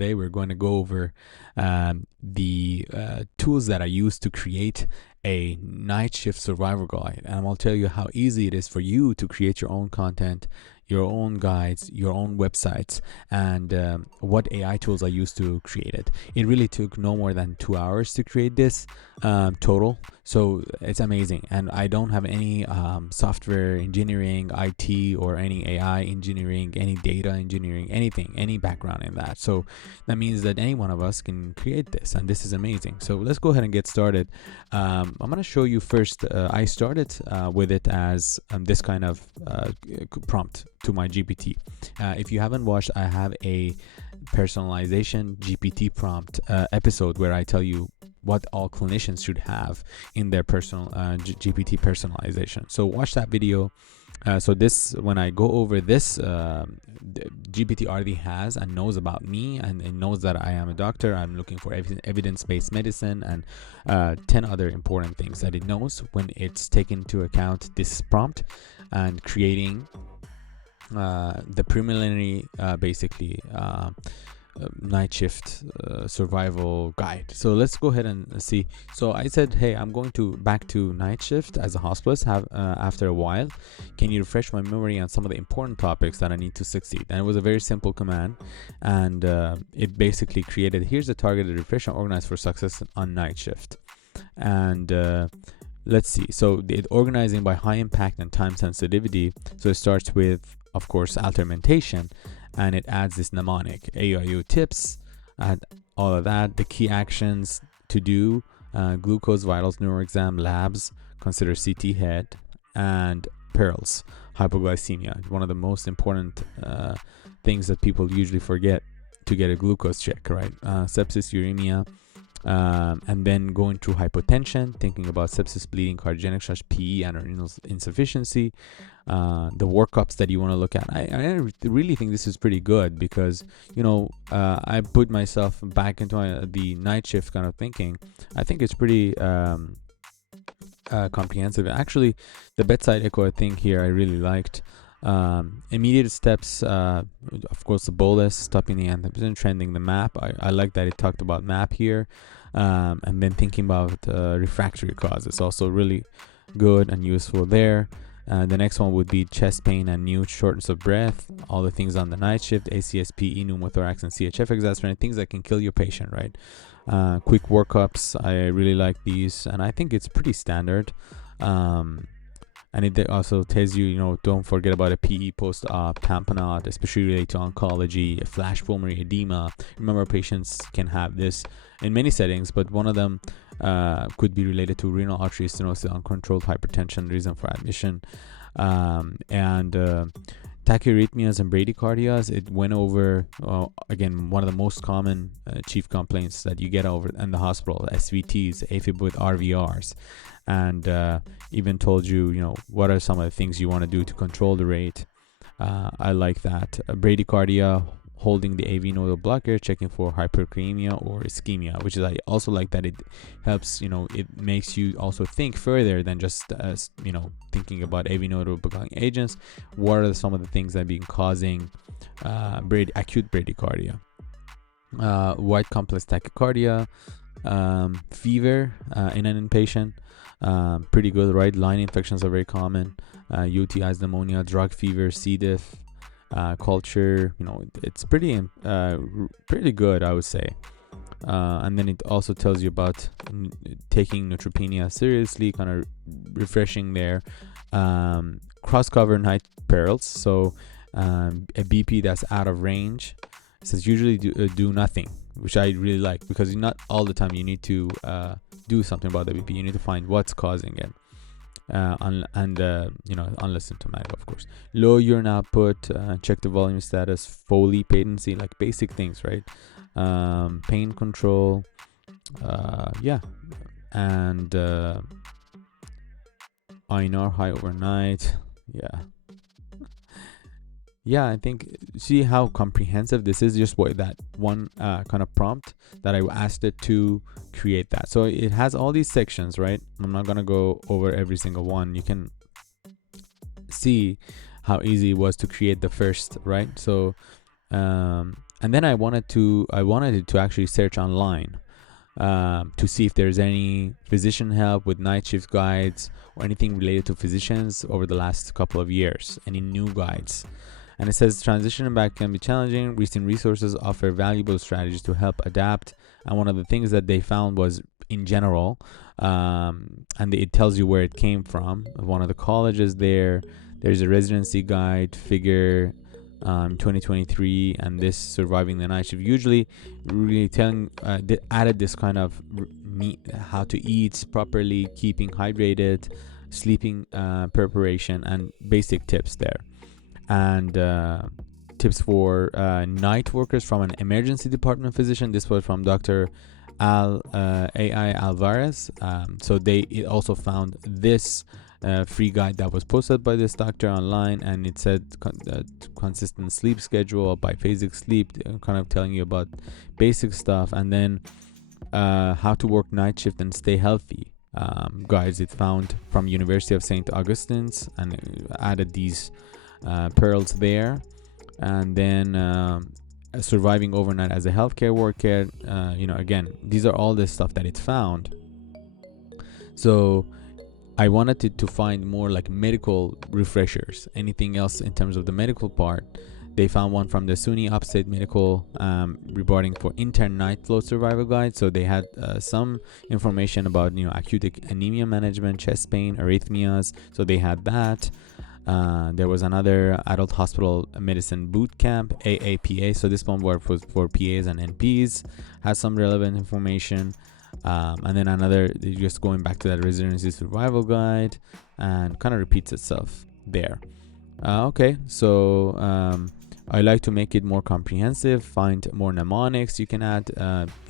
today we're going to go over the tools that I use to create a night shift survival guide, and I'll tell you how easy it is for you to create your own content, your own guides, your own websites, and what AI tools I use to create it. It really took no more than 2 hours to create this total, so it's amazing. And I don't have any software engineering, IT, or any AI engineering, any data engineering, anything, any background in that. So that means that any one of us can create this, and this is amazing. So let's go ahead and get started. I'm going to show you first. I started with it as this kind of prompt to my GPT. If you haven't watched, I have a personalization GPT prompt episode where I tell you what all clinicians should have in their personal GPT personalization. So watch that video. So this, when I go over this, GPT already has and knows about me, and it knows that I am a doctor. I'm looking for evidence-based medicine, and 10 other important things that it knows when it's taken into account this prompt and creating the preliminary night shift survival guide. So let's go ahead and see. So I said, hey, I'm going to back to night shift as a hospitalist after a while. Can you refresh my memory on some of the important topics that I need to succeed? And it was a very simple command, and it basically created, here's a targeted refresh and organize for success on night shift. And let's see. So it's organizing by high impact and time sensitivity. So it starts with, of course, altermentation, and it adds this mnemonic, AIU tips, and all of that, the key actions to do, glucose, vitals, neuroexam, labs, consider CT head, and perils, hypoglycemia, one of the most important things that people usually forget to get a glucose check, right? Sepsis, uremia, and then going through hypotension, thinking about sepsis, bleeding, cardiogenic shock, PE, and renal insufficiency, the workups that you want to look at. I really think this is pretty good because, I put myself back into the night shift kind of thinking. I think it's pretty comprehensive. Actually, the bedside echo thing here I really liked. Immediate steps, of course, the bolus, stopping the anthem, trending the map. I like that it talked about map here, and then thinking about refractory causes, also really good and useful there. The next one would be chest pain and new shortness of breath, all the things on the night shift, ACS, PE, pneumothorax, and CHF exacerbation, things that can kill your patient, right? Quick workups, I really like these, and I think it's pretty standard. And it also tells you, don't forget about a PE post-op, tamponade, especially related to oncology, flash pulmonary edema. Remember, patients can have this in many settings, but one of them could be related to renal artery stenosis, uncontrolled hypertension, reason for admission, and tachyarrhythmias and bradycardias. It went over, again, one of the most common chief complaints that you get over in the hospital, SVTs, AFib with RVRs. And even told you, what are some of the things you want to do to control the rate. I like that. Bradycardia, holding the AV nodal blocker, checking for hyperkalemia or ischemia, which is, I also like that it helps, it makes you also think further than just, thinking about AV nodal blocking agents. What are some of the things that have been causing acute bradycardia? White complex tachycardia, fever in an inpatient. Pretty good, right? Line infections are very common. UTIs, pneumonia, drug fever, C. diff, culture. It's pretty good, I would say. And then it also tells you about taking neutropenia seriously, kind of refreshing there. Cross-cover night perils. So a BP that's out of range. It says usually do nothing, which I really like, because not all the time you need to do something about the BP. You need to find what's causing it, unless symptomatic, of course. Low urine output, check the volume status, Foley patency, like basic things, right? Pain control, and INR high overnight, I think, see how comprehensive this is, just what that one kind of prompt that I asked it to create that. So it has all these sections, right? I'm not gonna go over every single one. You can see how easy it was to create the first, right? So and then I wanted it to actually search online, to see if there's any physician help with night shift guides or anything related to physicians over the last couple of years, any new guides. And it says transitioning back can be challenging. Recent resources offer valuable strategies to help adapt. And one of the things that they found was, in general, and it tells you where it came from. One of the colleges there's a residency guide figure, 2023, and this surviving the night shift, usually really telling, added this kind of how to eat properly, keeping hydrated, sleeping preparation, and basic tips there. And tips for night workers from an emergency department physician. This was from Dr. AI Alvarez. So it also found this free guide that was posted by this doctor online, and it said consistent sleep schedule, biphasic sleep, kind of telling you about basic stuff, and then how to work night shift and stay healthy. Guides it found from University of St. Augustine's, and added these pearls there. And then surviving overnight as a healthcare worker, again, these are all the stuff that it found. So I wanted to find more like medical refreshers, anything else in terms of the medical part. They found one from the SUNY Upstate Medical, reporting for intern night float survival guide. So they had some information about acute anemia management, chest pain, arrhythmias. So they had that. There was another adult hospital medicine boot camp, AAPA. So this one was for PAs and NPs, has some relevant information. And then another, just going back to that residency survival guide, and kind of repeats itself there. Okay, so I like to make it more comprehensive, find more mnemonics you can add.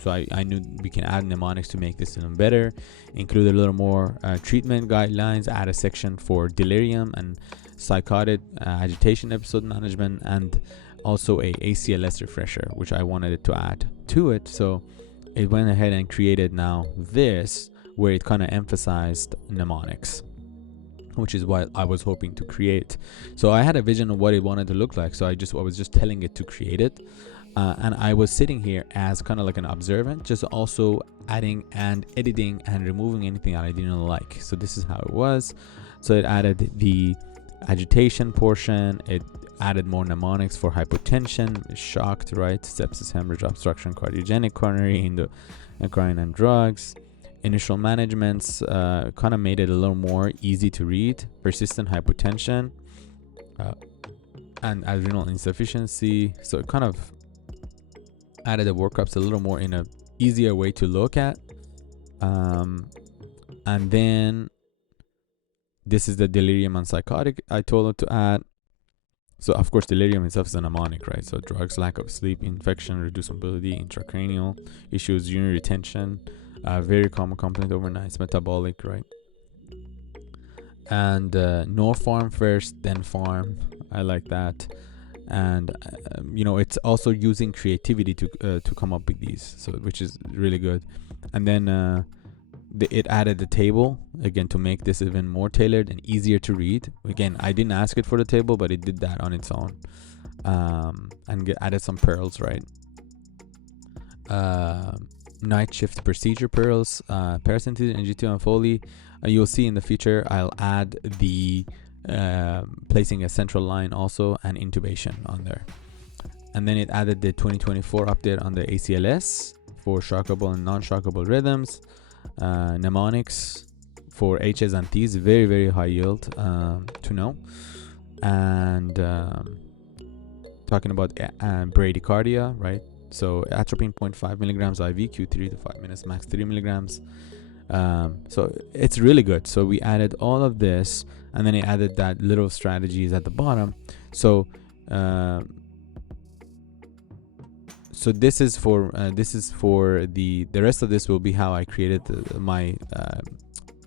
So I knew we can add mnemonics to make this even better. Include a little more treatment guidelines, add a section for delirium and psychotic agitation episode management, and also a ACLS refresher, which I wanted it to add to it. So it went ahead and created now this, where it kind of emphasized mnemonics, which is what I was hoping to create. So I had a vision of what it wanted to look like. So I was just telling it to create it. And I was sitting here as kind of like an observant, just also adding and editing and removing anything that I didn't like. So this is how it was. So it added the agitation portion. It added more mnemonics for hypotension, shocked, right? Sepsis, hemorrhage, obstruction, cardiogenic, coronary, endocrine, and drugs. Initial managements kind of made it a little more easy to read. Persistent hypotension and adrenal insufficiency. So it kind of added the workups a little more in a easier way to look at. And then this is the delirium and psychotic I told it to add. So of course delirium itself is a mnemonic, right? So drugs, lack of sleep, infection, reduced mobility, intracranial issues, urinary retention, very common complaint overnight, metabolic, right? And no farm first, then farm. I like that. And it's also using creativity to come up with these, so which is really good. And then it added the table again to make this even more tailored and easier to read. Again, I didn't ask it for the table, but it did that on its own. And added some pearls, right? Night shift procedure pearls, paracentesis, NG2, and Foley. You'll see in the future I'll add the placing a central line also, and intubation on there. And then it added the 2024 update on the ACLS for shockable and non-shockable rhythms. Mnemonics for H's and T's, very very high yield to know. And talking about bradycardia, right? So atropine 0.5 milligrams IV, Q3 to 5 minutes, max 3 milligrams. So it's really good. So we added all of this, and then it added that little strategies at the bottom. So so this is for the rest of this will be how I created my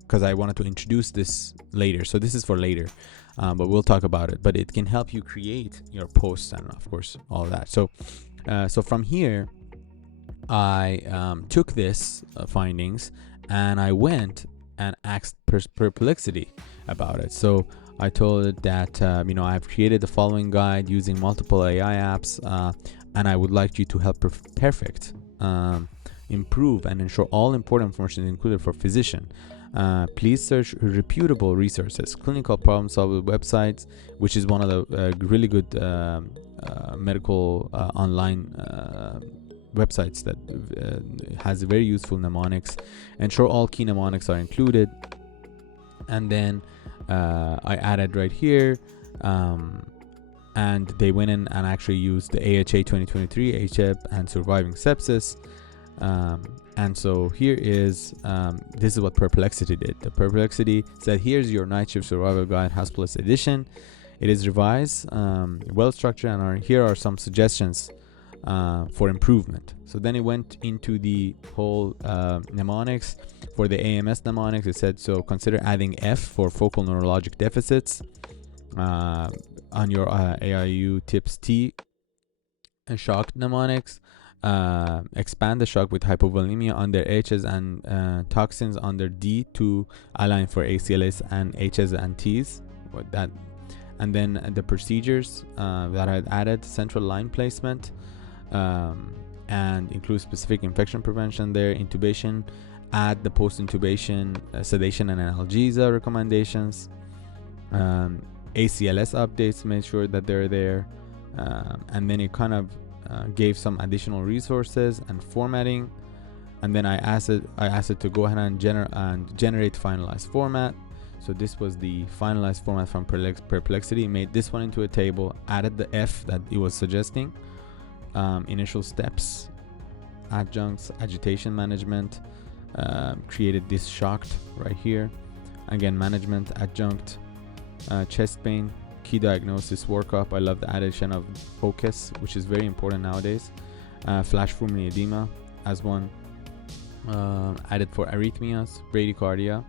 because I wanted to introduce this later. So this is for later, but we'll talk about it. But it can help you create your posts and of course all that. So so from here I took this findings and I went and asked Perplexity about it. So I told it that I've created the following guide using multiple AI apps. and I would like you to help perfect, improve, and ensure all important information is included for physician. Please search reputable resources, clinical problem-solving websites, which is one of the really good medical online websites that has very useful mnemonics. Ensure all key mnemonics are included. And then I added right here, and they went in and actually used the AHA 2023, HEP, and surviving sepsis. And so here is, this is what Perplexity did. The Perplexity said, here's your night shift survival guide, Hospitalist edition. It is revised, well structured, and here are some suggestions for improvement. So then it went into the whole mnemonics. For the AMS mnemonics, it said, so consider adding F for focal neurologic deficits on your AIU tips T. And shock mnemonics, expand the shock with hypovolemia under H's and toxins under D to align for ACLS and H's and T's. What that, and then the procedures that I had added, central line placement, and include specific infection prevention there, intubation, add the post-intubation sedation and analgesia recommendations, ACLS updates, make sure that they're there, and then it kind of gave some additional resources and formatting, and then I asked it to go ahead and generate finalized format. So this was the finalized format from Perplexity. Made this one into a table, added the F that it was suggesting, initial steps, adjuncts, agitation management, created this shocked right here, again management, adjunct, chest pain, key diagnosis workup. I love the addition of focus, which is very important nowadays. Flash pulmonary edema as one, added for arrhythmias, bradycardia,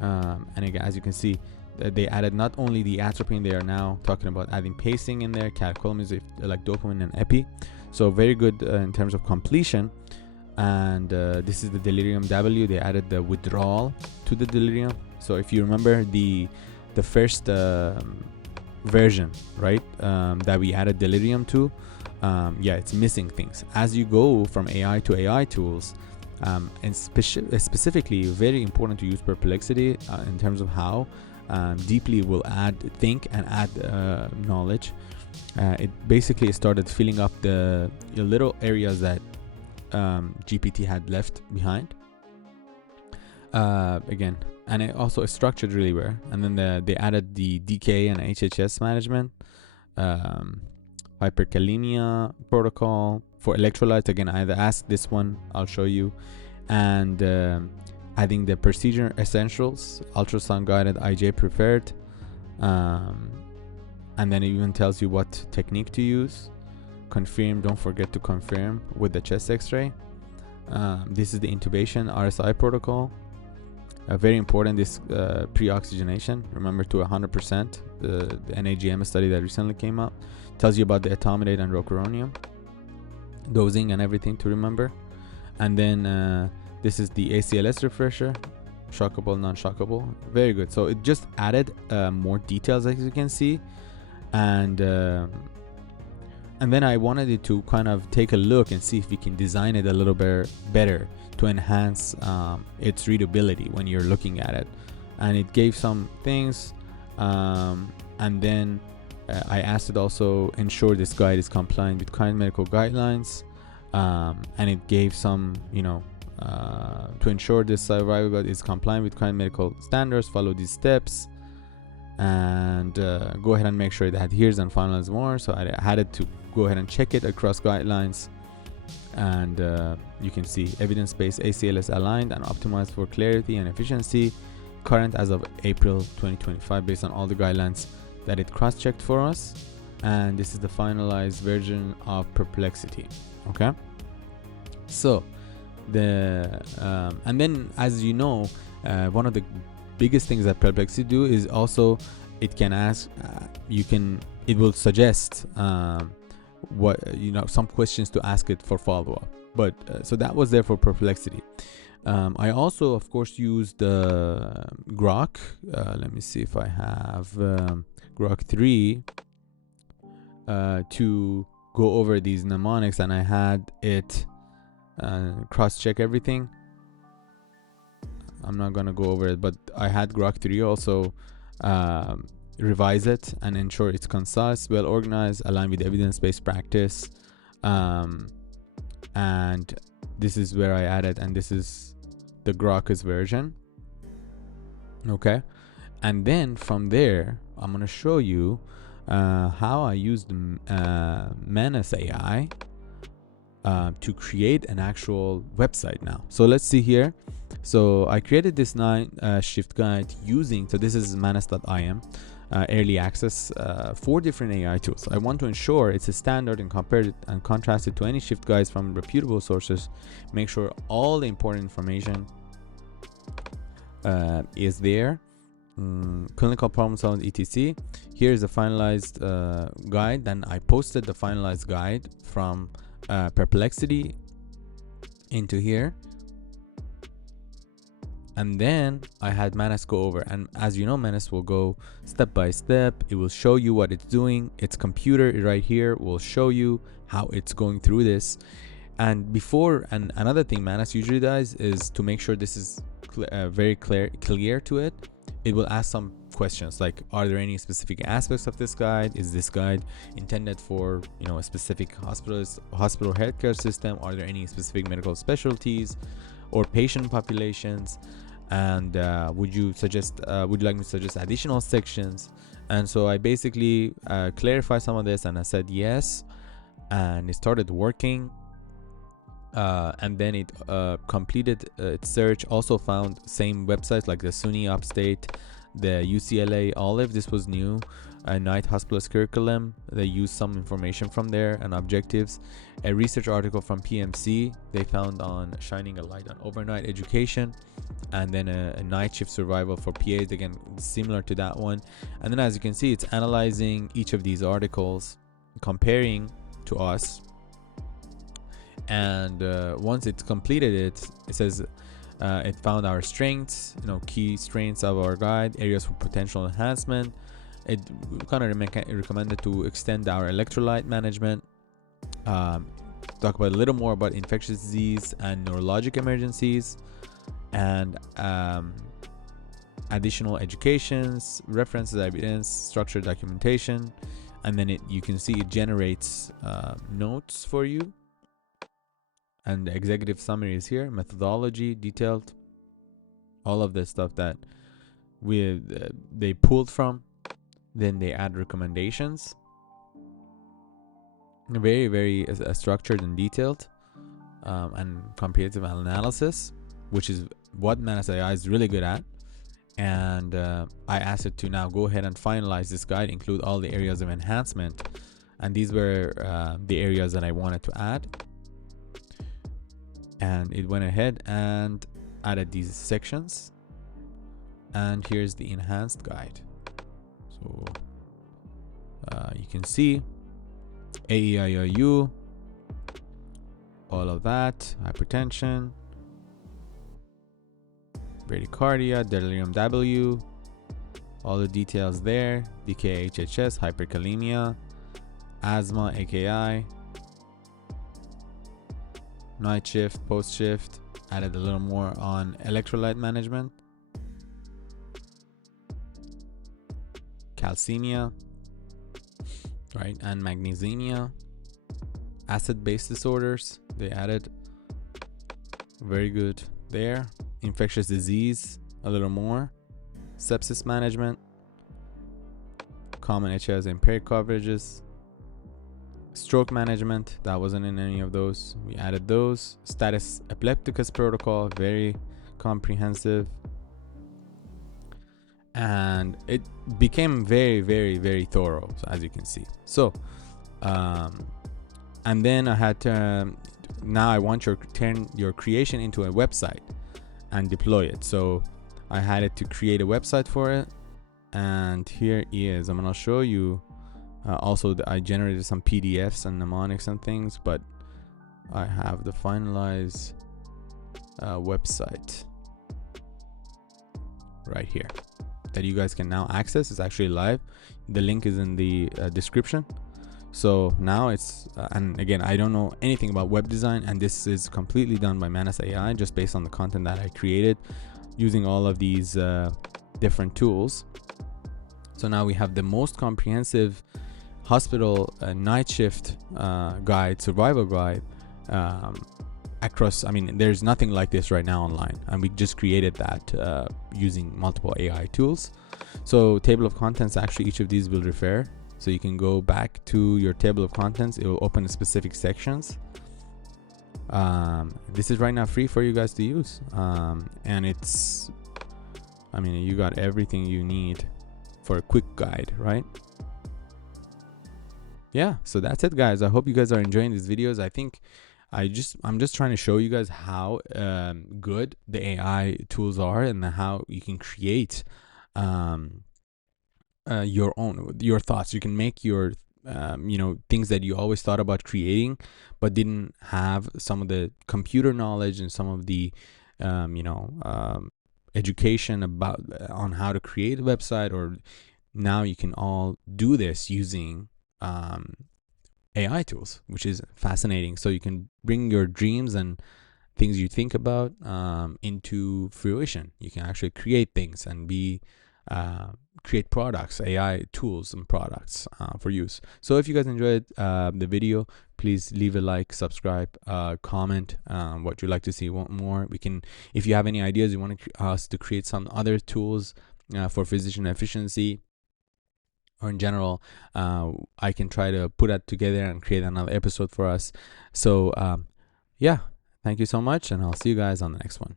and again, as you can see, they added not only the atropine, they are now talking about adding pacing in there, catecholamines like dopamine and epi. So very good in terms of completion. And this is the delirium W. They added the withdrawal to the delirium. So if you remember the first version, right, that we added delirium to, yeah, it's missing things. As you go from AI to AI tools, and specifically very important to use Perplexity in terms of how deeply will think and add knowledge. It basically started filling up the little areas that GPT had left behind. Again, and it also is structured really well. And then they added the DK and HHS management, hyperkalemia protocol for electrolytes. Again, I asked this one, I'll show you. And adding the procedure essentials, ultrasound guided IJ preferred, and then it even tells you what technique to use. Confirm, don't forget to confirm with the chest x-ray. This is the intubation RSI protocol. Very important, this pre-oxygenation, remember, to 100%. The NAGM study that recently came out tells you about the etomidate and rocuronium dosing and everything to remember. And then this is the ACLS refresher, shockable, non-shockable. Very good. So it just added more details, as you can see. And then I wanted it to kind of take a look and see if we can design it a little bit better to enhance its readability when you're looking at it. And it gave some things, and then I asked it also ensure this guide is compliant with current medical guidelines, and it gave some, to ensure this survival guide is compliant with current medical standards, follow these steps, and go ahead and make sure it adheres and finalize more. So I had it to go ahead and check it across guidelines, and you can see evidence-based ACLS aligned and optimized for clarity and efficiency, current as of April 2025 based on all the guidelines that it cross-checked for us. And this is the finalized version of Perplexity. Okay, so and then, as you know, one of the biggest things that Perplexity do is also it can ask, it will suggest what some questions to ask it for follow-up. But so that was there for Perplexity. I also, of course, used Grok. Let me see if I have Grok 3 to go over these mnemonics, and I had it cross-check everything. I'm not gonna go over it, but I had Grok 3 also revise it and ensure it's concise, well organized, aligned with evidence-based practice. And this is where I added, and this is the Grok's version. Okay, and then from there, I'm gonna show you how I used Manus AI to create an actual website now. So let's see here. So I created this 9 shift guide using, so this is manus.im, early access, 4 different AI tools. I want to ensure it's a standard and compare it and contrast it to any shift guides from reputable sources. Make sure all the important information is there. Clinical problem solving, etc. Here's the finalized guide. Then I posted the finalized guide from Perplexity into here, and then I had Manus go over, and as you know, Manus will go step by step. It will show you what it's doing. Its computer right here will show you how it's going through this. And before, and another thing Manus usually does is to make sure this is very clear to it. It will ask some questions like, are there any specific aspects of this guide? Is this guide intended for, you know, a specific hospital healthcare system? Are there any specific medical specialties or patient populations? And would you like me to suggest additional sections? And so I basically clarified some of this, and I said yes, and it started working. And then it completed its search. Also found same websites like the SUNY Upstate, the UCLA Olive. This was new. Night Hospitalist curriculum. They used some information from there and objectives. A research article from PMC they found on shining a light on overnight education, and then a night shift survival for PAs, again similar to that one. And then as you can see, it's analyzing each of these articles, comparing to us. And once it's completed it says it found our strengths, you know, key strengths of our guide, areas for potential enhancement. It kind of recommended to extend our electrolyte management, talk about a little more about infectious disease and neurologic emergencies, and additional educations, references, evidence, structured documentation. And then you can see it generates notes for you. And the executive summary is here, methodology, detailed, all of the stuff that they pulled from. Then they add recommendations, very, very structured and detailed, and comprehensive analysis, which is what Manus AI is really good at. And I asked it to now go ahead and finalize this guide, include all the areas of enhancement, and these were the areas that I wanted to add. And it went ahead and added these sections, and here's the enhanced guide. So you can see AEIOU, all of that, hypertension, bradycardia, delirium W, all the details there, DKHHS, hyperkalemia, asthma, AKI, night shift, post shift, added a little more on electrolyte management, calcemia, right, and magnesemia, acid-base disorders, they added very good there, infectious disease, a little more, sepsis management, common HIs impaired coverages, stroke management, that wasn't in any of those, we added those, status epilepticus protocol, very comprehensive, and it became very, very, very thorough, so as you can see. So and then I had to now I want turn your creation into a website and deploy it. So I had it to create a website for it, and here is, I'm gonna show you also I generated some PDFs and mnemonics and things, but I have the finalized website right here that you guys can now access. It's actually live. The link is in the description. So now it's and again, I don't know anything about web design, and this is completely done by Manas AI, just based on the content that I created using all of these different tools. So now we have the most comprehensive hospital night shift guide, survival guide, across. I mean, there's nothing like this right now online, and we just created that using multiple AI tools. So table of contents, actually each of these will refer, so you can go back to your table of contents. It will open specific sections. This is right now free for you guys to use, and it's, I mean, you got everything you need for a quick guide, right? Yeah, so that's it, guys. I hope you guys are enjoying these videos. I think I'm just trying to show you guys how good the AI tools are, and how you can create your thoughts. You can make your things that you always thought about creating but didn't have some of the computer knowledge and some of the education about on how to create a website. Or now you can all do this using AI tools, which is fascinating. So you can bring your dreams and things you think about into fruition. You can actually create things and create products, AI tools and products for use. So if you guys enjoyed the video, please leave a like, subscribe, comment what you'd like to see more. We can, if you have any ideas you want us to create some other tools for physician efficiency, or in general, I can try to put that together and create another episode for us. So yeah, thank you so much, and I'll see you guys on the next one.